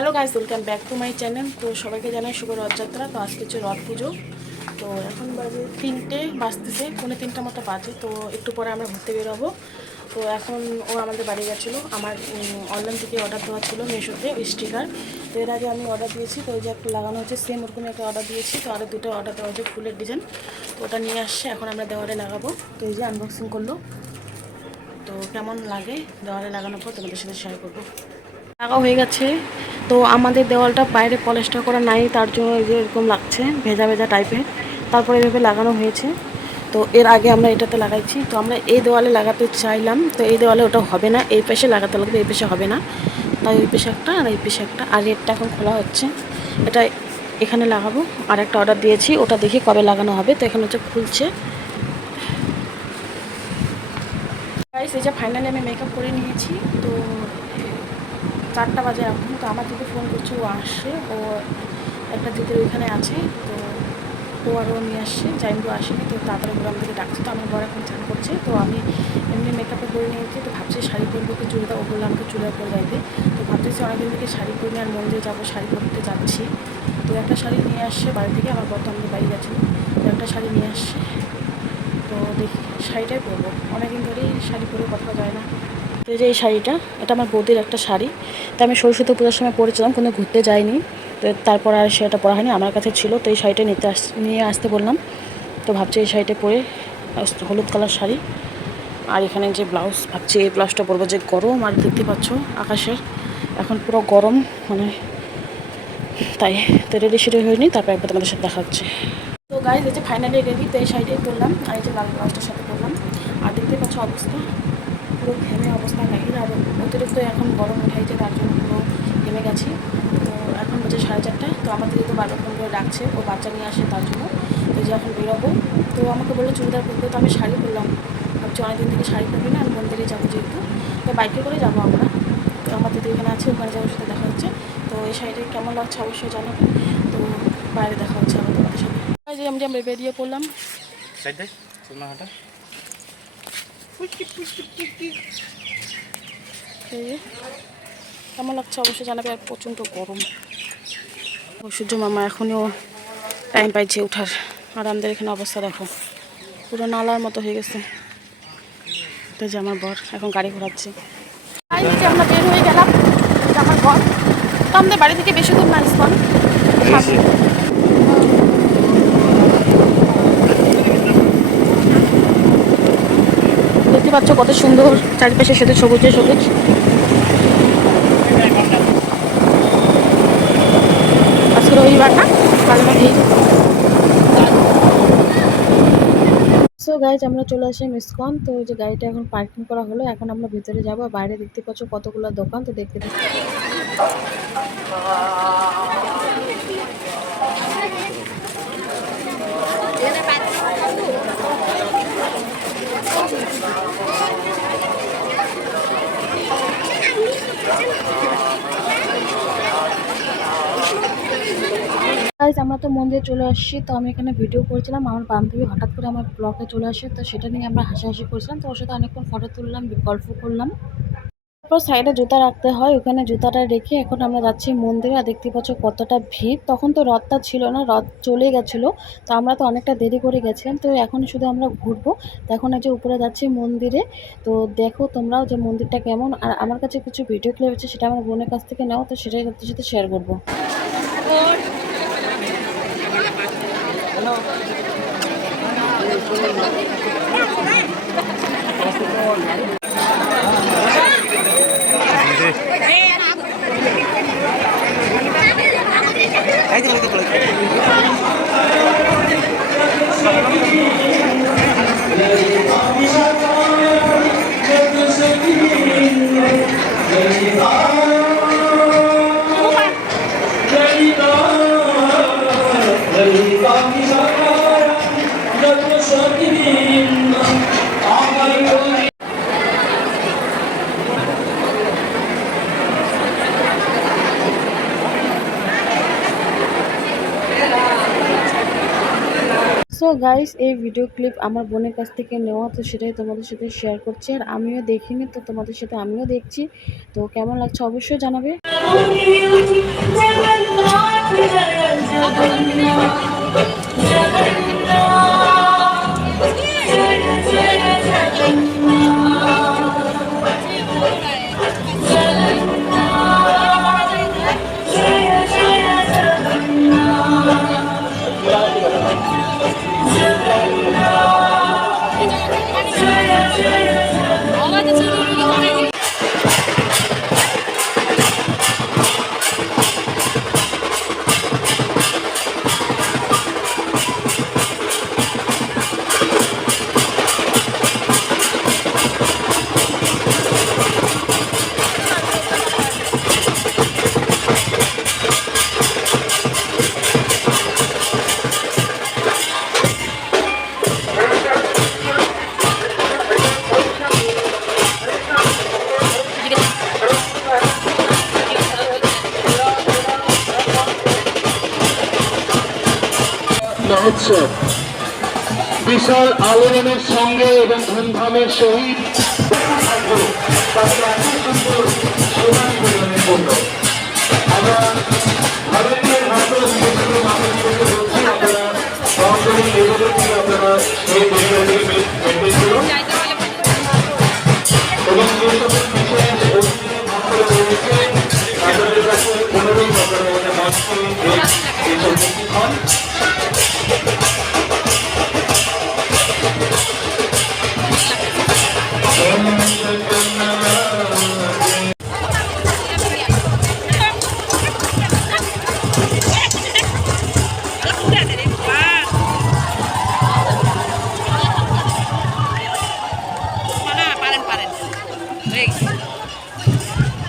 Hello guys, welcome back to my channel. তো সবাইকে জানাই শুভ রথযাত্রা। তো আজকে হচ্ছে রথ পুজো। তো এখন বাজে 3টে বাজতেছে, 3:45 মতো বাজে। তো একটু পরে আমরা ঘুরতে বেরোবো। তো এখন ও আমাদের বাড়ি গেছিলো। আমার অনলাইন থেকে অর্ডার দেওয়া ছিল মিশোতে স্টিকার। তো এর আগে আমি অর্ডার দিয়েছি, তো ওই যে একটা লাগানো হচ্ছে সেম ওরকমই একটা অর্ডার দিয়েছি। তো আরও দুটো অর্ডার দেওয়া হচ্ছে ফুলের ডিজাইন। তো ওটা নিয়ে আসছে, এখন আমরা দেওয়ালে লাগাবো। তো এই যে আনবক্সিং করলো। তো কেমন লাগে দেওয়ালে লাগানোর পর তোমাদের সাথে শেয়ার করবো। লাগা হয়ে গেছে। তো আমাদের দেওয়ালটা বাইরে পলিশটা করা নাই, তার জন্য এই যে এরকম লাগছে ভেজা ভেজা টাইপের। তারপরে এভাবে লাগানো হয়েছে। তো এর আগে আমরা এটাতে লাগাইছি। তো আমরা এই দেওয়ালে লাগাতে চাইলাম, তো এই দেওয়ালে ওটা হবে না, এই পাশে লাগাতে লাগবে, এই পাশে হবে না। তাই ওই পাশে একটা আর এই পাশে একটা। আর রেটটা এখন খোলা হচ্ছে, এটা এখানে লাগাবো। আর একটা অর্ডার দিয়েছি, ওটা দেখি কবে লাগানো হবে। তো এখানে হচ্ছে খুলছে। গাইস, এই যে ফাইনালি আমি মেকআপ করে নিয়েছি। তো 4টা বাজে এখন। তো আমার দিদি ফোন করছে, ও আসছে। ও একটা দিদির ওইখানে আছে। তো ও আরও নিয়ে আসছে, জাইনবু আসেনি। তো তাড়াতাড়ি গ্রাম থেকে ডাকছে। তো আমার বড় এখন চান করছে। তো আমি এমনি মেকআপে করে নিয়েছি। তো ভাবছি শাড়ি পরবো কি চুড়িদার, ও বললো আমাকে চুড়িদার পরে যাইতে। তো ভাবতেছি অনেকদিন থেকে শাড়ি পরে আর মন্দিরে যাবো, শাড়ি পরতে যাচ্ছি। তো একটা শাড়ি নিয়ে আসছে বাড়ি থেকে, আমার বর্তমানে আমাদের বাড়ি গেছে। তো একটা শাড়ি নিয়ে আসছে। তো দেখি শাড়িটাই পরবো, অনেকদিন ধরেই শাড়ি পরে কথা যায় না। তো এই যে এই শাড়িটা, এটা আমার বৌদির একটা শাড়ি। তো আমি সরস্বতী পূজার সময় পরেছিলাম, কোনো ঘুরতে যাইনি। তো তারপর আর সেটা পরা হয়নি, আমার কাছে ছিল। তো এই শাড়িটা নিয়ে আসতে বললাম। তো ভাবছি এই শাড়িটা পরে, হলুদ কালার শাড়ি। আর এখানে যে ব্লাউজ, ভাবছি এই ব্লাউজটা পরবো। যে গরম, আর দেখতে পাচ্ছ আকাশের এখন পুরো গরম, মানে তাই। তো রেডি সেডি হয়নি, তারপর একবার তোমাদের সাথে দেখা হচ্ছে। তো গাইজ, এই যে ফাইনালি রেডি। তো এই শাড়িটাই পরলাম, আর এই যে লাল ব্লাউজটার সাথে পরলাম। আর দেখতে পাচ্ছ অবস্থা, পুরো ঘেমে অবস্থা নাই। আর অতিরিক্ত এখন গরম উঠাইছে, তার জন্য পুরো ঘেমে গেছি। তো এখন বাজে 4:30। তো আমাদের তো বারবার ফোন করে ডাকছে, ও বাচ্চা নিয়ে আসে, তার জন্য। তো যে এখন বেরোবো। তো আমাকে বললো চুড়িদার পরতে, তো আমি শাড়ি পরলাম। ভাবছি অনেকদিন থেকে শাড়ি পরবি না, আমি মন্দিরে যাবো যেহেতু। তো বাইকে করে যাবো আমরা। তো আমার দিদি এখানে আছে, ওখানে যাওয়ার সাথে দেখা হচ্ছে। তো এই শাড়িটা কেমন লাগছে অবশ্যই জানাবে। তো বাইরে দেখা হচ্ছে আবার তোমাদের সাথে। যে আমরা বেরিয়ে পড়লাম। কেমন লাগছে অবশ্যই জানাবে। আর প্রচণ্ড গরম। সূর্য মামা এখনও টাইম পাইছে ওঠার। আর আমাদের এখানে অবস্থা দেখো, পুরো নালার মতো হয়ে গেছে। তো যে আমার বর এখন গাড়ি ঘোরাচ্ছে। আমরা বের হয়ে গেলাম, আমার বর। তো আমাদের বাড়ি থেকে বেশি দূর না, ইস্কন। দেখতে পাচ্ছ কত সুন্দর চারিপাশে, শুধু সবুজে সবুজ। আজকে রবিবার না, কালকে ভিড়। সো গাইজ, আমরা চলে আসি ইস্কন। তো ওই যে গাড়িটা এখন পার্কিং করা হলো, এখন আমরা ভিতরে যাবো। বাইরে দেখতে পাচ্ছ কতগুলো দোকান। তো দেখতে গাইজ, আমরা তো মন্দিরে চলে আসছি। তো আমি এখানে ভিডিও করছিলাম, আমার বান্ধবী হঠাৎ করে আমার ব্লগে চলে আসে। তো সেটা নিয়ে আমরা হাসাহাসি করছিলাম। তো ওর সাথে অনেকক্ষণ ফটো তুললাম, গল্প করলাম। তারপর সাইডে জুতা রাখতে হয়, ওখানে জুতাটা রেখে এখন আমরা যাচ্ছি মন্দিরে। আর দেখতে পাচ্ছ কতটা ভিড়। তখন তো রথটা ছিল না, রথ চলে গেছিলো। তো আমরা তো অনেকটা দেরি করে গেছিলাম। তো এখন শুধু আমরা ঘুরবো। তো এখন এই যে উপরে যাচ্ছি মন্দিরে। তো দেখো তোমরাও যে মন্দিরটা কেমন। আর আমার কাছে কিছু ভিডিও ক্লিপ আছে, সেটা আমার বোনের কাছ থেকে নাও। তো সেটাই তোমাদের সাথে শেয়ার করবো। গাইস, এই ভিডিও ক্লিপ আমার বোনের কাছ থেকে নেওয়া, তো সেটাই তোমাদের সাথে শেয়ার করছি। আর আমিও দেখিনি, তো তোমাদের সাথে আমিও দেখছি। তো কেমন লাগছে অবশ্যই জানাবে। মহোৎসব বিশাল আলোড়নের সঙ্গে এবং ধুমধামের সহিত আমরা ভারতীয় ভাষা বিদেশীয় মানুষদেরকে বলছি, আপনারা আপনারা সেই বিষয়টি মেনটেন করুন এবং যে সকল বিশেষ ভক্তরা রয়েছে আপনাদের কাছে অনুরোধ আপনারা আমাদের মঞ্চে এই সম্মুখীন হন।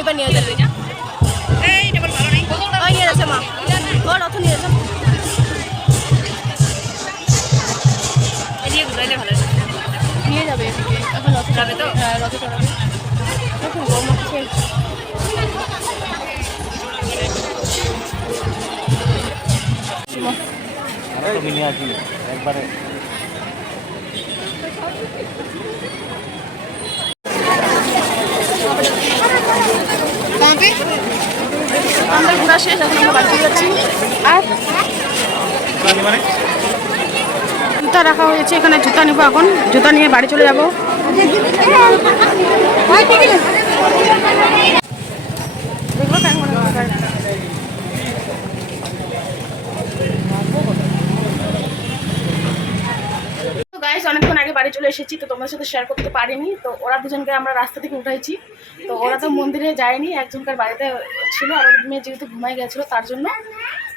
এবার নিয়ে যাবে না, এইটা ভালো নাই, ওই নিয়ে যাচ্ছে মা, ওর অর্থ নিয়ে যাচ্ছে, এদিকে ঘুরাইলে ভালো নিয়ে যাবে, এখন রথ যাবে তো, হ্যাঁ রথে চড়াবে, এখন গরম হচ্ছে। একবারে আমরা ঘোরা শেষ, এখন আমরা বাড়ি যাচ্ছি। আর জুতা রাখা হয়েছে এখানে, জুতা নেবো এখন, জুতা নিয়ে বাড়ি চলে যাবো। দেখবো কেমন গাইস, অনেকক্ষণ আগে বাড়ি চলে এসেছি, তো তোমাদের সাথে শেয়ার করতে পারিনি। তো ওরা দুজনকে আমরা রাস্তা থেকে উঠাইছি, তো ওরা তো মন্দিরে যায়নি, একজনকার বাড়িতে ছিল, আর ওর মেয়ে যেহেতু ঘুমাই গেছিলো তার জন্য।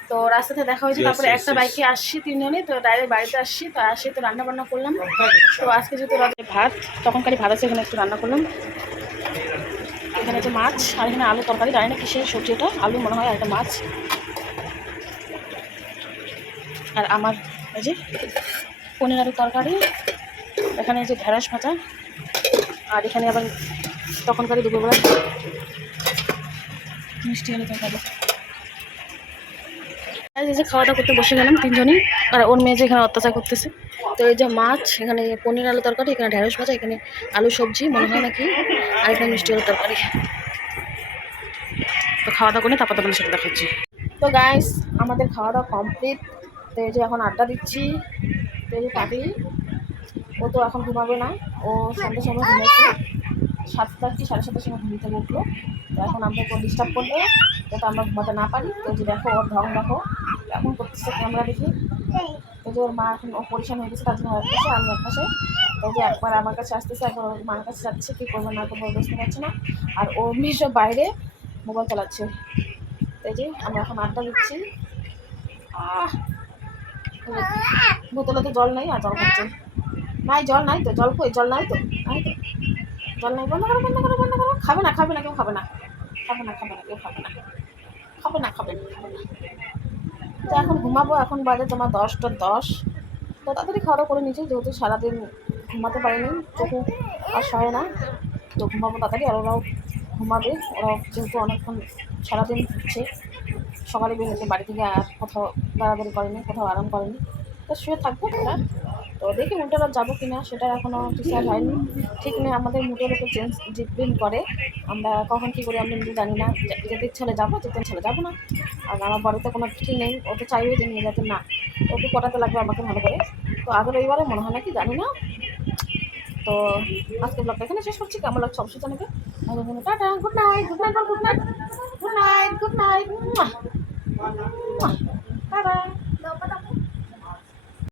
তো রাস্তাতে দেখা হয়েছে, তারপরে একটা বাইকে আসছি তিনজনে, তো ডাইরেক্ট বাড়িতে আসছি। তো আসি তো রান্না বান্না করলাম। তো আজকে যেহেতু ভাত, তখনকারই ভাত আছে, এখানে একটু রান্না করলাম। এখানে হচ্ছে মাছ, আর এখানে আলু তরকারি, জানি না কিসের সবজি, এটা আলু মনে হয়, আর একটা মাছ। আর আমার এই যে পনির আলু তরকারি, এখানে যে ঢেঁড়স ভাজা, আর এখানে আবার তখনকারই দুপুরবেলা মিষ্টি আলু তরকারি। এই যে খাওয়া দাওয়া করতে বসে গেলাম তিনজনই, আর ওর মেয়ে যে এখানে অত্যাচার করতেছে। তো এই যে মাছ, এখানে পনির আলু তরকারি, এখানে ঢেঁড়স ভাজা, এখানে আলু সবজি মনে হয় নাকি, আর এখানে মিষ্টি আলু তরকারি। তো খাওয়া দাওয়া করে তারপর তোমাদের সাথে দেখাচ্ছি। তো গাইস, আমাদের খাওয়া দাওয়া কমপ্লিট। তো এই যে এখন আড্ডা দিচ্ছি। তো এই যে পাগলি, ও তো এখন ঘুমাবে না, ও সন্ধ্যার সময় ঘুমাচ্ছে, 7টা কি 7:30টার সময় ঘুমিতে উঠলো। তো এখন আমরা ওকে ডিস্টার্ব করলে যাতে আমরা ঘুমাতে না পারি। তো যে দেখো ওর ঢং দেখো, এখন করতেছে ক্যামেরা দেখি। তো যে ওর মা এখন ও পরিশান হয়ে গেছে, তার জন্য এক পাশে, আমি এক পাশে। তো যে একবার আমার কাছে আসতেছে, একবার ওর মার কাছে যাচ্ছে, কী করবো না করবো বুঝতে পারছে না। আর ও মেয়ে সব বাইরে মোবাইল চালাচ্ছে। তো যে আমরা এখন আড্ডা দিচ্ছি। বোতলে তো জল নেই, আর জল খাচ্ছে নাই, জল নাই তো, জল কই, জল নাই তো, নাই তো, জল নাই, বন্ধ করো বন্ধ করো বন্ধ করো। খাবে না, খাবে না, কেউ খাবে না, খাবে না, খাবে না, কেউ খাবে না, খাবে না, খাবে না, খাবে না। তো এখন ঘুমাবো, এখন বাজে তোমার 10টা 10। তো তাড়াতাড়ি খাওয়া দাওয়া করে নিয়েছি, যেহেতু সারাদিন ঘুমাতে পারিনি, চোখে আর সয় না। তো ঘুমাবো তাড়াতাড়ি, আর ওরাও ঘুমাবে। ওরাও যেহেতু অনেকক্ষণ সারাদিন ঘুরছে, সকালে বেরিয়েছে বাড়ি থেকে, আর কোথাও দাঁড়াদাড়ি করেনি, কোথাও আরাম করেনি। তো শুয়ে থাকবো আমরা। তো দেখি উল্টো রাত যাবো কিনা সেটা এখনও ডিসাইড হয়নি, ঠিক নেই। আমাদের মুডের উপর ডিপেন্ড করে আমরা কখন কী করি আমরা নিজে জানি না। যেতে ইচ্ছে হলে যাবো, যেতে ইচ্ছে হলে যাবো না। আর আমার বাড়িতে কোনো ঠিক নেই, ও তো চাইবে যে নিয়ে যেতে, না ওকে পটাতে লাগবে আমাকে ভালো করে। তো আগের রবিবারে মনে হয় নাকি জানি না। তো আজকে ব্লগটা এখানে শেষ করছি, কেমন লাগছে অবশ্যই জানাবে। Tata, good night, good night, good night, good night, good night, tata.